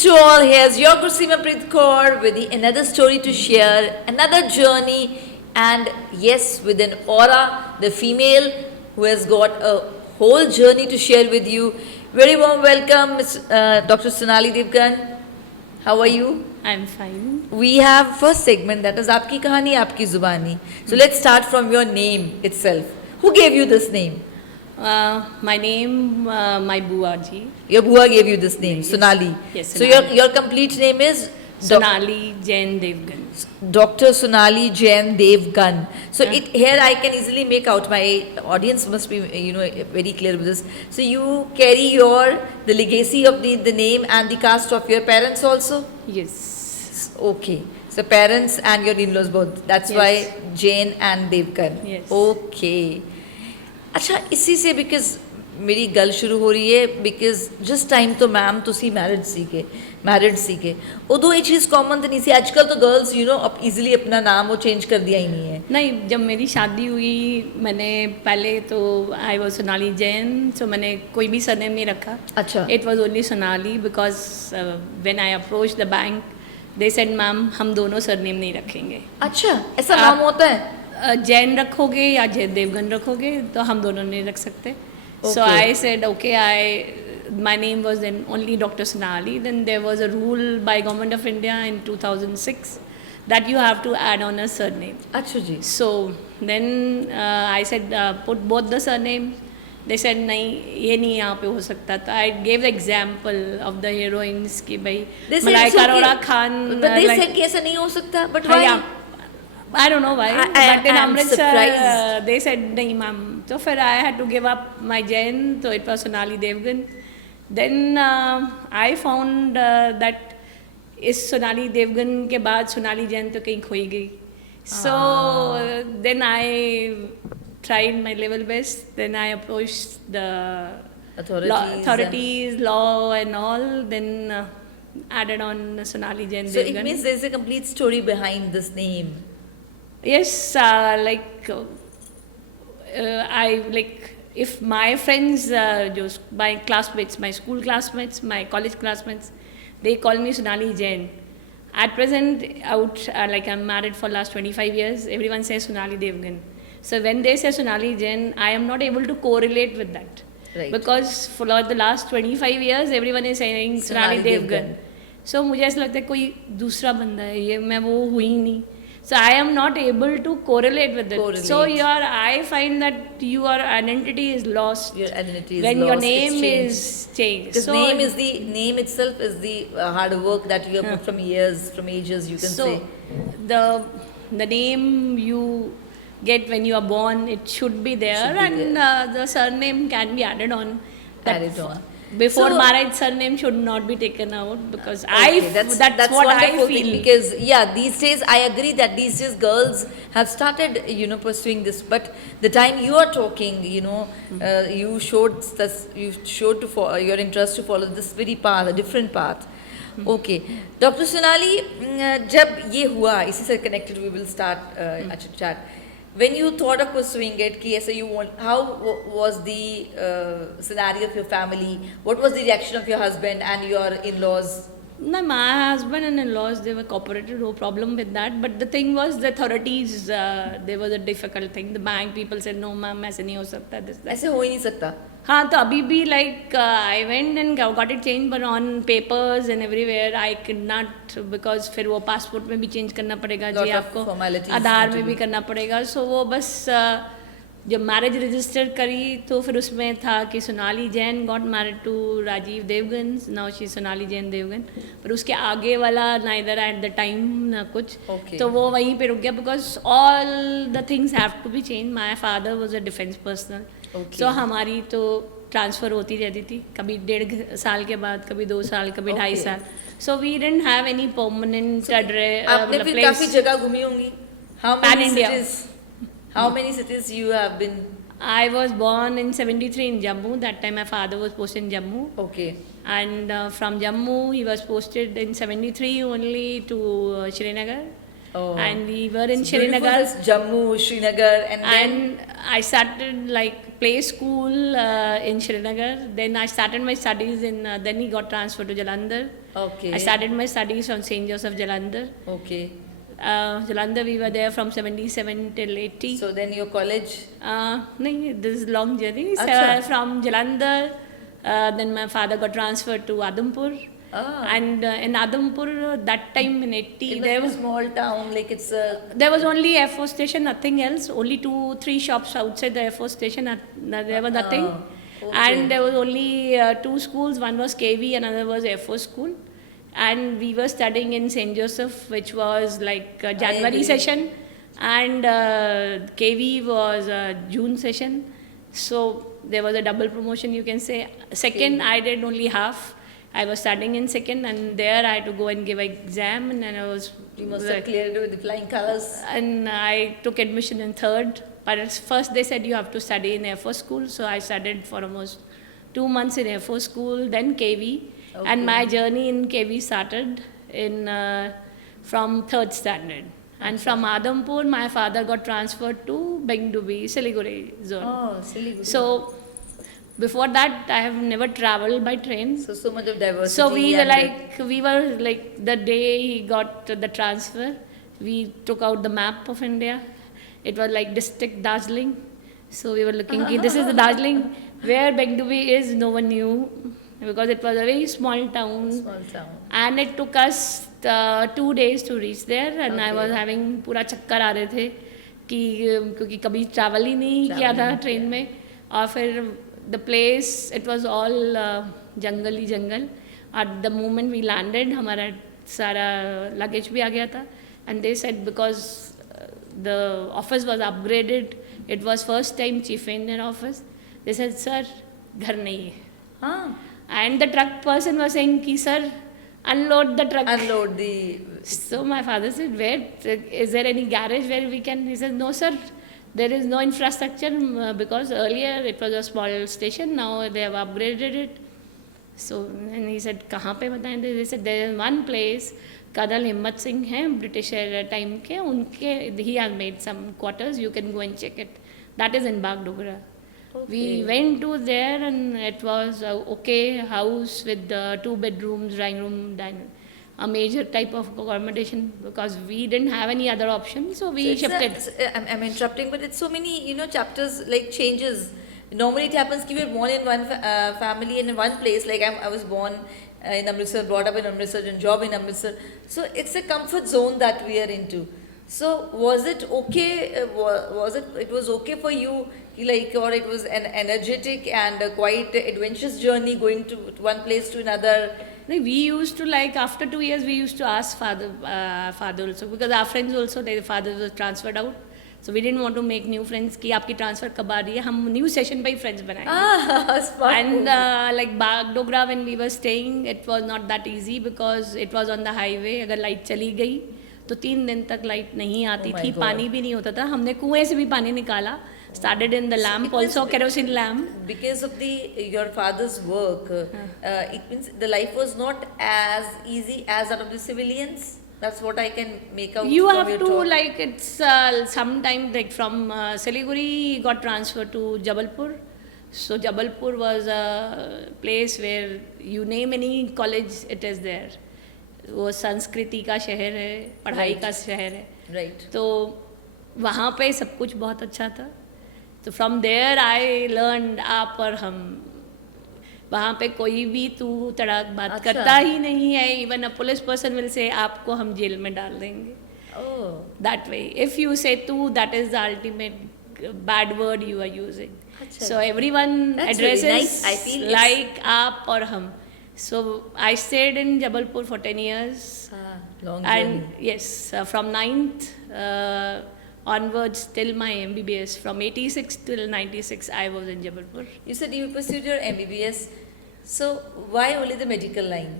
Greetings to all. Here's your Kursima Preet Kaur with another story to share, another journey, and yes, with an aura, the female who has got a whole journey to share with you. Very warm welcome, Dr. Sonali Devgan. How are you? I'm fine. We have first segment, that is Aapki Kahani, Aapki Zubani. So let's start from your name itself. Who gave you this name? My name, my Bua ji. Your Bua gave you this name, Sonali. Yes, So Sonali. your complete name is Sonali Jain Devgan. Dr. Sonali Jain Devgan. So here I can easily make out, my audience must be very clear with this. So you carry the legacy of the name and the caste of your parents also? Yes. Okay. So parents and your in-laws both. That's Yes. why Jain and Devgan. Yes. Okay. अच्छा इसी से because मेरी गल शुरू हो रही है because जिस टाइम तो मैम ਤੁਸੀਂ मैरिड सीखे उदो ये चीज़ कॉमन तो नहीं सी आजकल तो गर्ल्स अब इजीली अपना नाम वो चेंज कर दिया ही नहीं है नहीं, जब मेरी शादी हुई मैंने पहले तो आई वॉज सोनाली जैन, सो मैंने कोई भी सरनेम नहीं रखा. अच्छा. It was only Sonali because when I approach the bank they said ma'am हम दोनों सरनेम नहीं रखेंगे. अच्छा ऐसा नाम होता है? जैन रखोगे या जय देवगन रखोगे तो हम दोनों नहीं रख सकते. सो Okay. I said okay, my name was then only Dr. Sonali. Then there was a rule by Government of India in 2006 that you have to add on a surname. अच्छा जी. So then I said put both the surnames. They said नहीं ये नहीं यहाँ पे हो सकता. तो I gave the example of the heroines कि भाई They said Malaika it's okay. Arora Khan. But they said कि ऐसा नहीं हो सकता. But why? I don't know why. But in I'm Amritsar surprised. they said नहीं मैम. तो फिर I had to give up my Jain. तो it was Sonali Devgan. Then I found that इस सोनाली देवगन के बाद सोनाली जैन तो कहीं खोई गई. So then I tried my level best. Then I approached the authorities, law and all. Then added on Sonali Jain So Devgan. it means there's a complete story behind this name. Yes, if my friends, my classmates, my school classmates, my college classmates, they call me Sonali Jain. At present, I'm married for last 25 years. Everyone says Sonali Devgan. So when they say Sonali Jain, I am not able to correlate with that. Right. Because for the last 25 years, everyone is saying Sonali Devgan. So मुझे ऐसा लगता है कोई दूसरा बंदा है ये, मैं वो हुई नहीं. So I am not able to correlate with it. So I find that your identity is lost. Your identity is when lost. your name is changed. Because So name itself is the hard work that you have put from ages, you can say. The name you get when you are born, it should be there, and the surname can be added on. Before marriage, surname should not be taken out because that's what I feel. Because these days I agree that these days girls have started pursuing this. But the time you are talking, you showed your interest to follow this very path, a different path. Okay, Dr. Sonali, जब ये हुआ, इसी से connected we will start a chit chat. When you thought of pursuing it, how was the scenario of your family? What was the reaction of your husband and your in-laws? No, my husband and in-laws, they were cooperative, no problem with that. But the thing was, the authorities, there was a difficult thing. The bank people said, no ma'am, ऐसे नहीं हो सकता. ऐसे हो ही नहीं सकता. हाँ, तो अभी भी I went and got it changed, but on papers and everywhere I could not, because फिर वो passport में भी change करना पड़ेगा जी आपको, आधार में भी करना पड़ेगा. So वो बस जब मैरिज रजिस्टर करी तो फिर उसमें था कि Sonali Jain got married to Rajeev Devgan, now she Sonali Jain Devgan. पर उसके आगे वाला ना इधर एट द टाइम ना कुछ, तो वो वहीं पे रुक गया because all the things have to be change. My father was a defence personal, so हमारी तो ट्रांसफ़र होती रहती थी, कभी 1.5 साल के बाद, कभी 2 साल, कभी 2.5 साल. So we didn't have any permanent address. आपने फिर काफ़ी जगह घूमी होंगी. Pan India. How many cities you have been? I was born in 73 in Jammu. That time my father was posted in Jammu. Okay. And from Jammu he was posted in 73 only to Srinagar. Oh. And we were in So beautiful, Srinagar. this Jammu, Srinagar, and then And I started like play school in Srinagar. Then I started my studies in. Then he got transferred to Jalandhar. okay, I started my studies from St. Joseph Jalandhar. okay. Jalandhar, we were there from 77 till 80. So then your college. No, this is long journey. So, Acha. from Jalandhar, then my father got transferred to Adampur. Ah. And in Adampur, that time in 80, It there was was a small town, like it's a. there was only Air Force Station, nothing else. Only 2-3 shops outside the Air Force Station. There was nothing. okay. And there was only 2 schools. One was KV, another was Air Force School. And we were studying in St. Joseph, which was like January agree. session. And KV was June session. So there was a double promotion, you can say. Second, I did only half. I was studying in second, and there I had to go and give an exam, and then I was. You must have cleared it with the flying colors. And I took admission in third. But first they said you have to study in Air Force School, so I studied for almost 2 months in Air Force School, then KV, and my journey in KV started in from third standard. And from Adampur, my father got transferred to Bengdubi, Siliguri zone. Oh, Siliguri. So before that, I have never traveled by train. So much of diversity. So we were and like the day he got the transfer, we took out the map of India. It was like district Darjeeling. So we were looking, this is the Darjeeling. Where Bengdubi is, no one knew, because it was a very small town. small town. And it took us 2 days to reach there, and I was having पूरा चक्कर आ रहे थे कि क्योंकि कभी travel ही नहीं किया था ट्रेन में. और फिर the place, it was all jungle he jungle. At the moment we landed, हमारा सारा luggage भी आ गया था. And they said because the office was upgraded, it was first time chief engineer office. They said, sir, घर नहीं है. Huh? And the truck person was saying, ki, sir, unload the truck. Unload the. So my father said, where? Is there any garage where we can? He said, no, sir. There is no infrastructure because earlier it was a small station. Now they have upgraded it. So, and he said, कहाँ पे बताएं? They said, there is one place, Colonel Himmat Singh है, British time के, उनके, he has made some quarters. You can go and check it. That is in Bagdogra. We went to there, and it was a okay house with 2 bedrooms, drawing room, dining, a major type of accommodation, because we didn't have any other option, so we shifted. I'm interrupting, but it's so many, chapters like changes. Normally it happens that we're born in one family and in one place. Like I was born in Amritsar, brought up in Amritsar, and job in Amritsar. So it's a comfort zone that we are into. So was it okay? It was okay for you, like, or it was an energetic and a quite adventurous journey going to one place to another? We used to, like, after 2 years, we used to ask father also, because our friends also, their father was transferred out. So we didn't want to make new friends कि आपकी transfer कब आ रही है, हम new session पे ही friends बनाएंगे. Smart. And like Bagdogra, when we were staying, it was not that easy because it was on the highway. अगर light चली गई तो 3 दिन तक light नहीं आती थी, पानी भी नहीं होता था. हमने कुएं से भी पानी निकाला. Started in the lamp, also kerosene lamp. Because of your father's work, it means the life was not as easy as that of the civilians. That's what I can make out. You from have your to talk. like it's sometime like from Siliguri got transferred to Jabalpur. So Jabalpur was a place where you name any college, it is there. वो संस्कृति का शहर है, पढ़ाई का शहर है. Right. तो वहाँ पे सब कुछ बहुत अच्छा था. तो from there I learned आप और हम. वहाँ पे कोई भी तू तड़ाक बात करता ही नहीं है. Even a police person will say आपको हम जेल में डाल देंगे. Oh. That way. If you say तू, that is the ultimate bad word you are using. So everyone That's addresses really nice. I feel like आप और हम. So I stayed in Jabalpur for 10 years. Long And journey. yes, from 9th onwards till my MBBS, from 86 till 96, I was in Jabalpur. You said you pursued your MBBS. So why only the medical line?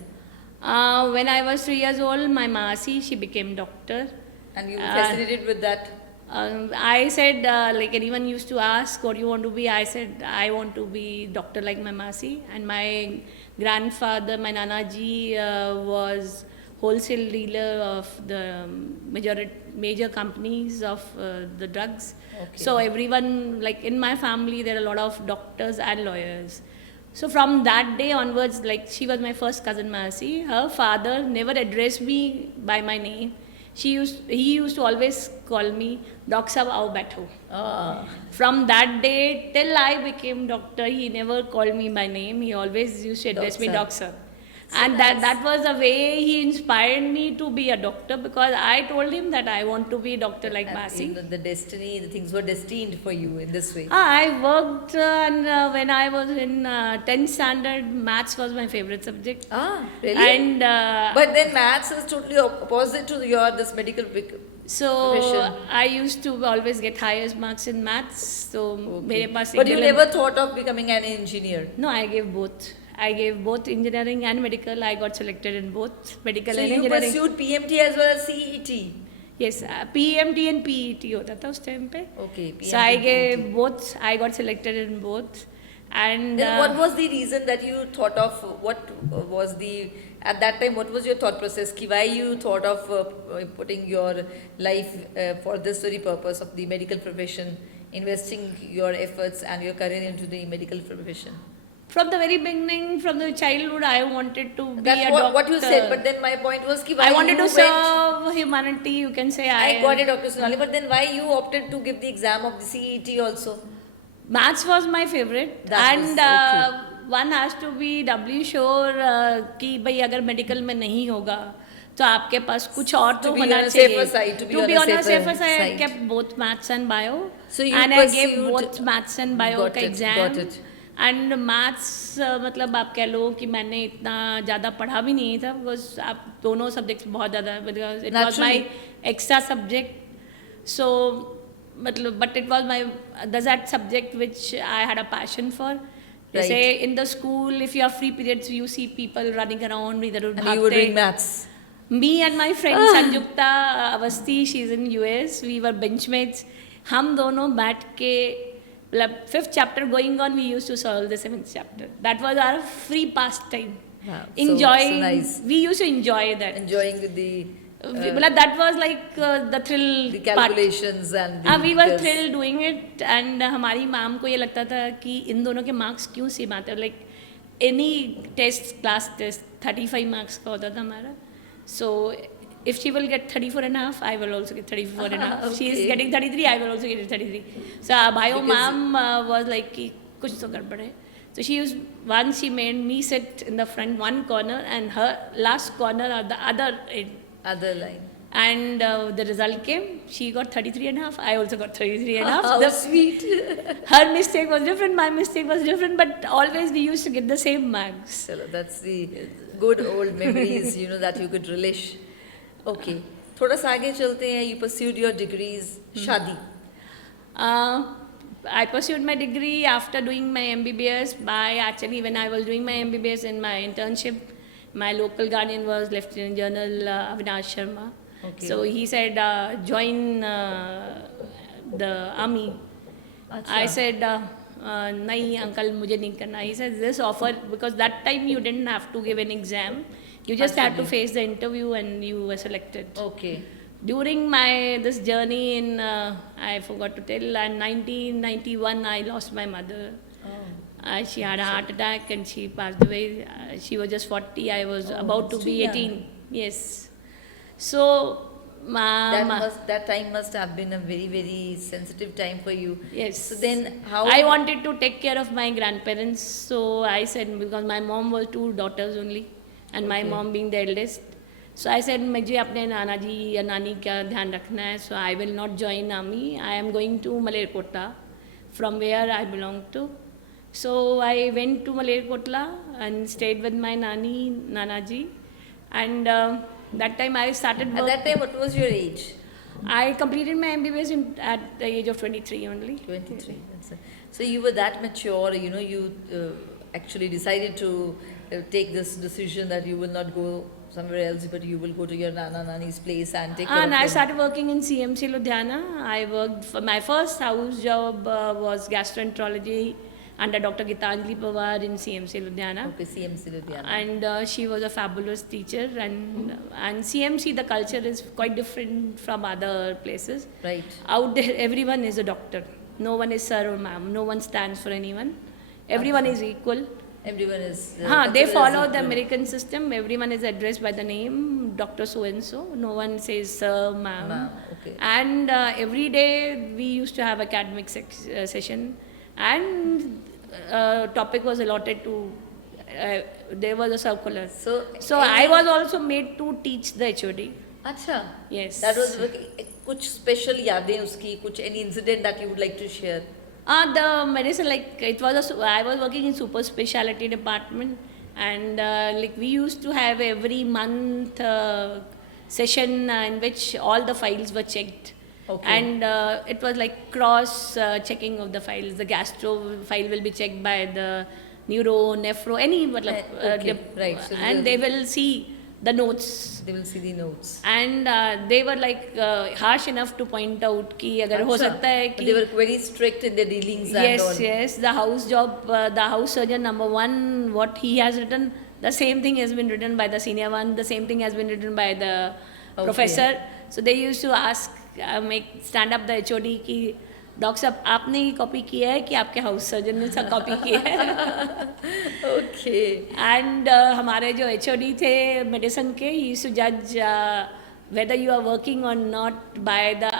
When I was 3 years old, my Masi, she became doctor. And you were fascinated with that? I said, like anyone used to ask, what do you want to be? I said, I want to be doctor like my Masi. And my grandfather, my Nanaji, was wholesale dealer of the major companies of the drugs. Okay. So everyone, like in my family, there are a lot of doctors and lawyers. So from that day onwards, like she was my first cousin Masi. Her father never addressed me by my name. He used to always call me Doc Sahab Aao Baitho. Ah. From that day till I became doctor, he never called me by name. He always used to address me Sir. Doc Sir. So And nice. that was the way he inspired me to be a doctor, because I told him that I want to be a doctor like And Basi. the destiny, the things were destined for you in this way. I worked and when I was in 10th standard, maths was my favorite subject. Ah, really? And But then maths is totally opposite to your this medical so profession. I used to always get highest marks in maths. So मेरे पास But you equivalent- never thought of becoming an engineer. No, I gave both. I gave both engineering and medical. I got selected in both medical So and you engineering. pursued PMT as well as CET. Yes, PMT and PET होता था उस time पे. Okay, PMT So I and gave PET. both. I got selected in both. And Then what was the reason that you thought of, what was the, at that time, what was your thought process? Ki why you thought of putting your life for this very purpose of the medical profession, investing your efforts and your career into the medical profession? from the very beginning, from the childhood, I wanted to be That's a doctor. what you said, but then my point was ki why I wanted you to went, serve humanity. You can say I got it, Dr. Sonali, but then why you opted to give the exam of the CET also? Maths was my favorite. That was And so one has to be doubly sure कि भाई अगर medical में नहीं होगा तो आपके पास कुछ और तो To be होना on a चाहिए. safer side, to be on a on a safer safer side, I side. kept both maths and bio. So you and I gave pursued- both maths and bio Got का it, exam. got it. And maths मतलब आप कह लो कि मैंने इतना ज़्यादा पढ़ा भी नहीं था, because आप दोनों subjects बहुत ज़्यादा, because it was my Naturally. extra subject. So मतलब but it was my that subject which I had a passion for. Right. Say in the school, if you have free periods, you see people running around, either And you were doing maths. Me and my friend Sanjukta Avasti, she's in US, we were benchmates. हम दोनों बैठ के मतलब 5th chapter going on, we used to solve the 7th chapter. That was our free pastime. Wow, Enjoying, so nice. we used to enjoy that. Enjoying with the मतलब that was like the thrill the part. calculations and the We were figures. thrilled doing it, and हमारी ma'am को ये लगता था कि इन दोनों के marks क्यों सेम आते हैं. Like any test, class test 35 marks का होता था हमारा. So if she will get 34.5, I will also get 34.5. She is Okay. getting 33, I will also get 33. So our bio Because- ma'am was like कि कुछ तो गड़बड़ है. So she made me sit in the front one corner and her last corner at the other end. Other line. And the result came. She got 33.5. I also got 33.5. How The- sweet. her mistake was different. My mistake was different. But always we used to get the same marks. Chalo, that's the good old memories, you know, that you could relish. Okay. थोड़ा सा आगे चलते हैं. You pursued your degrees. शादी. I pursued my degree after doing my MBBS. Actually, when I was doing my MBBS in my internship, my local guardian was Lieutenant General Avinash Sharma. Okay. So he said, join the army. I said, nahi uncle, मुझे नहीं करना. He said, this offer, because that time you didn't have to give an exam. You just had to face the interview and you were selected. Okay. During my this journey in, I forgot to tell, in 1991, I lost my mother. Oh. She had a heart attack and she passed away. She was just 40. I was about to that's be too young. 18. Yes. So, That time must have been a very, very sensitive time for you. yes. So then how? I wanted to take care of my grandparents. So I said, because my mom was 2 daughters only, and my Okay. mom being the eldest. So I said, मुझे अपने नाना जी या नानी का ध्यान रखना है. So I will not join army. I am going to Malerkotla, from where I belong to. So I went to Malerkotla and stayed with my nana ji, and that time I started At work. that time, what was your age? I completed my MBBS at the age of 23 only. 23. That's it. So you were that mature, you know, you actually decided to take this decision that you will not go somewhere else, but you will go to your Nana Nani's place and take care And of I them. started working in CMC Ludhiana. I worked for my first house job was gastroenterology. under Dr. Gitanjali Pawar in CMC Ludhiana. Okay, CMC Ludhiana. And she was a fabulous teacher, and CMC, the culture is quite different from other places. Right. Out there, everyone is a doctor. No one is sir or ma'am. No one stands for anyone. Everyone is equal. Everyone is. They follow the American system. Everyone is addressed by the name Dr. So and so. No one says sir, ma'am. Okay. And every day we used to have academic session, and topic was allotted to. There was a circular. So I was also made to teach the HOD. Acha. Yes. That was कुछ special यादें उसकी, कुछ any incident that you would like to share? The medicine, I was working in super specialty department, and like we used to have every month session in which all the files were checked. Okay. And it was like cross checking of the files. The gastro file will be checked by the neuro, nephro, any okay. Right. So and they will see the notes. They will see the notes. And they were like harsh enough to point out कि अगर हो सकता है कि they were very strict in their dealings and all. Yes, the house job, the house surgeon number 1, what he has written, the same thing has been written by the senior one, the same thing has been written by the professor. So they used to ask, stand up the HOD कि doctor साहब आपने ही copy किया है कि आपके house surgeon ने सब copy किया है. ओके. एंड हमारे जो HOD थे मेडिसिन के, ही used to judge whether you are working or not by the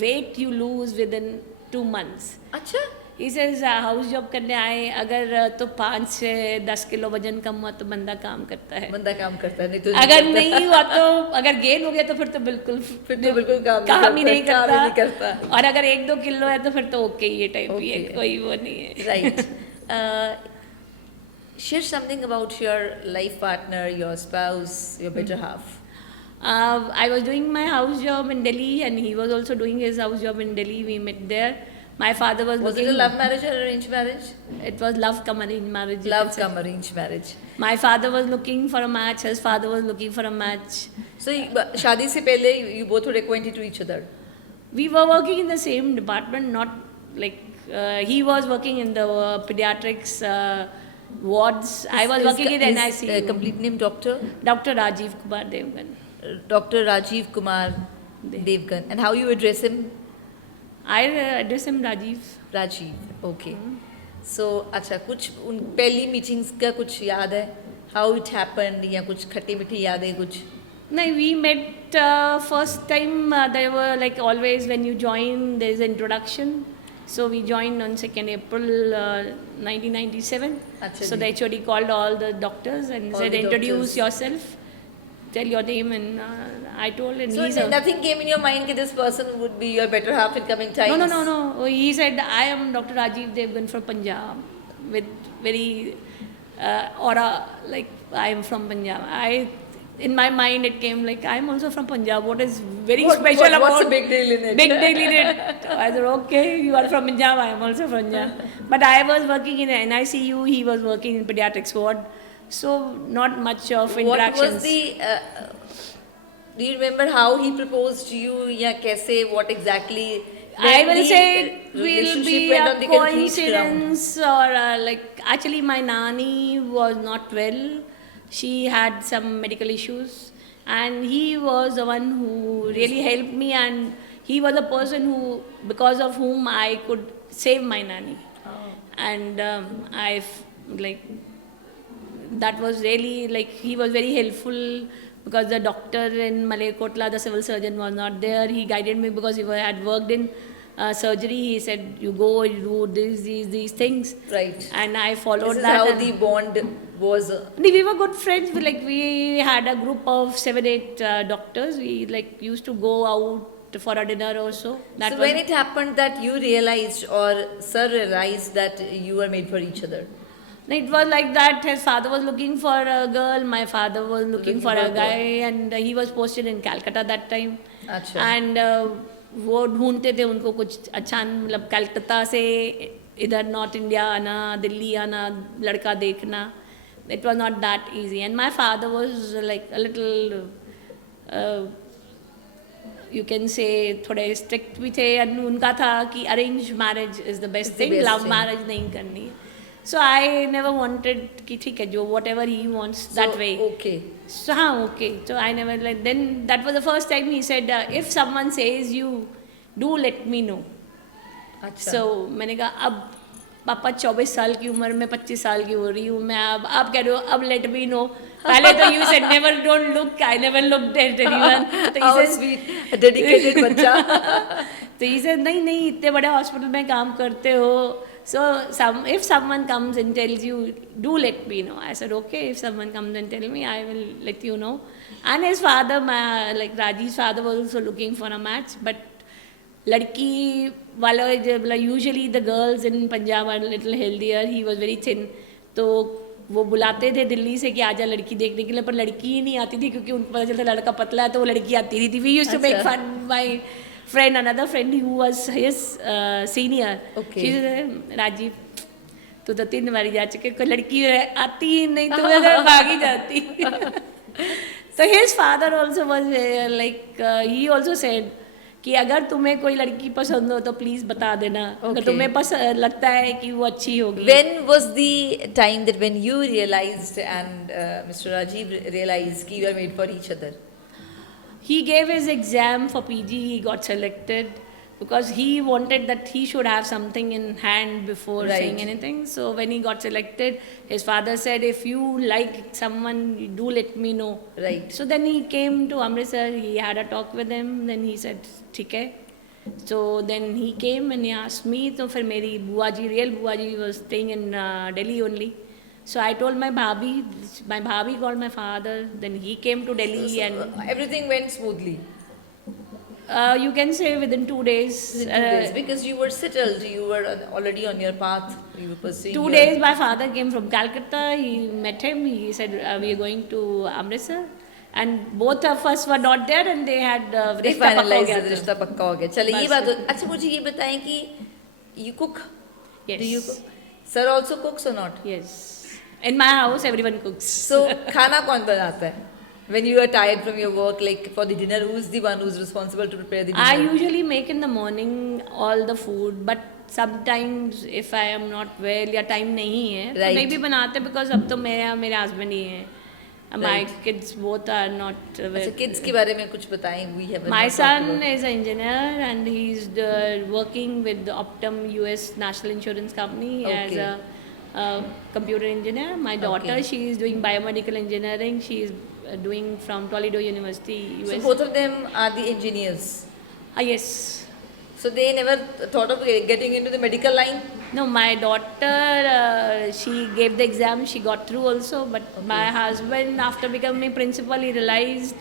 weight you lose within 2 months. अच्छा. He says हाउस जॉब करने आए अगर तो 5 से 10 किलो वजन कम हुआ तो बंदा काम करता है. बंदा काम करता है, नहीं तो अगर नहीं हुआ तो अगर गेन हो गया तो फिर तो बिल्कुल काम ही नहीं करता. और अगर 1-2 किलो है तो फिर तो ओके ये टाइप ही है, कोई वो नहीं है. Right. Share something about your life partner, your spouse, your better half. I was doing my house job in Delhi, and he was also doing his house job in Delhi. We met there. My father was it a love marriage or arranged marriage? It was love come arranged marriage. Love come arranged marriage. My father was looking for a match. His father was looking for a match. So शादी से पहले you both were acquainted to each other. We were working in the same department. Not like he was working in the pediatrics wards. I was working in NICU. Complete name Dr. Rajiv Kumar Devgan. Dr. Rajiv Kumar Devgan. And how you address him? I address him Rajiv. Okay. So, अच्छा कुछ उन पहली meetings का कुछ याद है? How it happened या कुछ खट्टी मीठी यादें कुछ? No, we met first time. There were like always when you join, there is an introduction. So we joined on 2nd April 1997. So the HOD called all the doctors and said, introduce yourself, tell your name, and I told, and so nothing came in your mind that this person would be your better half in coming times? No. He said, I am Dr. Rajiv Devgan from Punjab, with very aura, like I am from Punjab. In my mind it came like, I am also from Punjab. What is very special about... What's the big deal in it? Big deal in it. I said, okay, you are from Punjab, I am also from Punjab. But I was working in NICU, he was working in pediatrics ward. So not much of interactions. What was the... do you remember how he proposed to you? Ya kaise, what exactly... I will say it will be a coincidence, or like, actually my nani was not well. She had some medical issues, and he was the one who really helped me, and he was the person who, because of whom I could save my nanny. And that was really, like, he was very helpful, because the doctor in Malerkotla, the civil surgeon, was not there. He guided me because he had worked in surgery. He said, you go, you do these things. Right. And I followed this that. This is how the bond was. We were good friends. We had a group of 7-8 doctors. We used to go out for a dinner or so. So when it happened that you realized, or sir realized that you were made for each other? It was like that. His father was looking for a girl. My father was looking for a guy, and he was posted in Calcutta that time. Achha. And वो ढूंढते थे उनको कुछ अच्छा, मतलब कलकत्ता से इधर north India आना, दिल्ली आना, लड़का देखना. It was not that easy. And my father was like a little, you can say, थोड़े strict भी थे. And उनका था कि arranged marriage is the best thing, love marriage नहीं करनी. So I never wanted कि ठीक है जो whatever he wants that way. Okay. So हाँ okay. So I never like then that was the first time he said if someone says you do let me know. अच्छा. So मैंने कहा अब पापा 24 साल की उम्र में 25 साल की हो रही हूँ मैं अब आप कह रहे हो अब let me know. पहले तो you said never don't look. I never looked at anyone. तो How he said, sweet, a dedicated बच्चा. तो he said नहीं इतने बड़े हॉस्पिटल में काम करते हो. So if someone comes and tells you, do let me know. I said, okay, if someone comes and tell me, I will let you know. And his father, like Raji's father was also looking for a match, but ladki wala, usually the girls in Punjab are a little healthier. He was very thin. तो वो बुलाते थे दिल्ली से कि आजा लड़की देखने के लिए पर लड़की ही नहीं आती थी क्योंकि उनको पता चलता लड़का पतला है तो वो लड़की आती नहीं थी. We used to make fun. My friend, another friend who was his senior. Okay. She said, Rajiv, तू तो 3 बार जा चुके कोई लड़की आती ही नहीं तो उधर भागी जाती. So his father also was like he also said कि अगर तुम्हें कोई लड़की पसंद हो तो प्लीज बता देना. अगर तुम्हें पसंद लगता है कि वो अच्छी होगी. When was the time that when you realized and Mr. Rajiv realized कि you are made for each other? He gave his exam for PG, he got selected because he wanted that he should have something in hand before saying anything. So when he got selected, his father said, if you like someone, do let me know. Right. So then he came to Amritsar, he had a talk with him, then he said, ठीक है. So then he came and he asked me, तो फिर मेरी बुआ जी, real बुआ जी was staying in Delhi only. So I told my bhabhi called my father, then he came to Delhi and Everything went smoothly. You can say within 2 days. Within 2 days, because you were settled, you were already on your path, you were pursuing. 2 days, my father came from Calcutta. He met him. He said, "We are going to Amritsar," and both of us were not there, and they had They रिश्ता पक्का हो finalized गया the था. रिश्ता पक्का हो गया. चलिए ये बस. बात. अच्छा मुझे ये बताएं कि you cook? Yes. Do you cook? Sir also cooks or not? Yes. In my house, everyone cooks. So खाना कौन बनाता है? When you are tired from your work, like for the dinner, who's the one who's responsible to prepare the dinner? I usually make in the morning all the food, but sometimes if I am not well या time नहीं है तो नहीं भी बनाते because अब तो मेरे husband ही हैं. My kids both are not well. अच्छा kids के बारे में कुछ बताएं. We have My son is an engineer and he's working with the Optum US National Insurance Company as a computer engineer. My daughter, she is doing biomedical engineering. She is doing from Toledo University, US. So both of them are the engineers. Yes. So they never thought of getting into the medical line? No, my daughter, she gave the exam, she got through also, but my husband, after becoming principal, he realized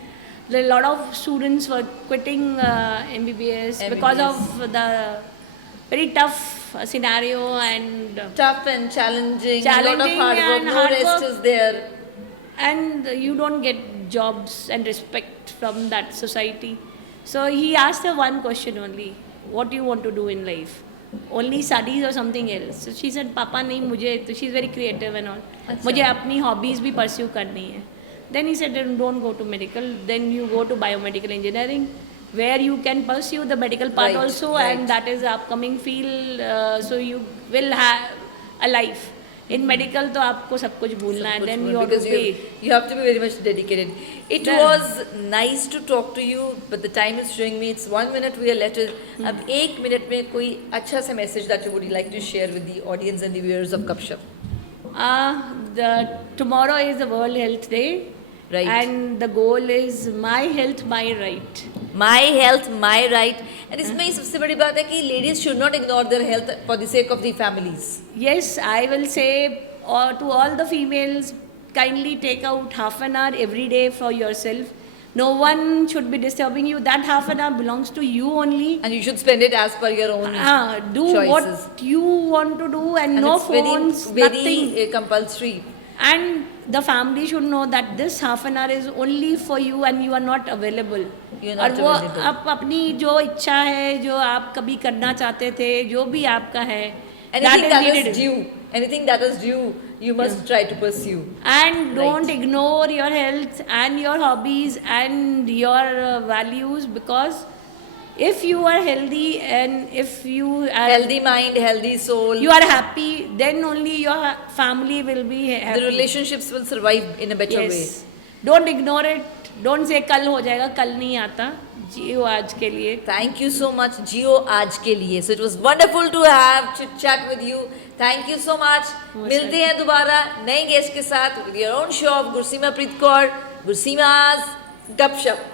that a lot of students were quitting MBBS because of the very tough scenario and tough and challenging, a lot of hard work, no rest is there. And you don't get jobs and respect from that society. So he asked her one question only, what do you want to do in life? Only studies or something else? So she said, Papa नहीं मुझे, तो she's very creative and all. मुझे अपनी hobbies भी pursue करनी है. Then he said, then don't go to medical, then you go to biomedical engineering, where you can pursue the medical part also, and that is the upcoming field, so you will have a life. In medical तो आपको सब कुछ भूलना है, then you have to be. You have to be very much dedicated. It was nice to talk to you, but the time is showing me it's 1 minute we are left with. अब 1 minute में कोई अच्छा सा message that you would like to share with the audience and the viewers of Gupshup. Tomorrow is the World Health Day. Right. And the goal is my health, my right. My health, my right. And इसमें सबसे बड़ी बात है कि ladies should not ignore their health for the sake of the families. Yes, I will say to all the females, kindly take out half an hour every day for yourself. No one should be disturbing you. That half an hour belongs to you only. And you should spend it as per your own do choices. What you want to do and no it's phones, very nothing. Compulsory. And the family should know that this half an hour is only for you and you are not available. और वो आप अपनी जो इच्छा है, जो आप कभी करना चाहते थे, जो भी आपका है, anything that is due, you must try to pursue. And don't ignore your health and your hobbies and your values, because if you are healthy and if you are Healthy mind, healthy soul. you are happy, then only your family will be happy. The relationships will survive in a better way. Yes. Don't ignore it. Don't say कल हो जाएगा, कल नहीं आता. जियो आज के लिए. Thank you so much, Jio आज के लिए. So it was wonderful to have chit chat with you. Thank you so much. मिलते हैं दोबारा नए गेस्ट के साथ with your own show of Gursima Preet Kaur, Gursima's Gupshup.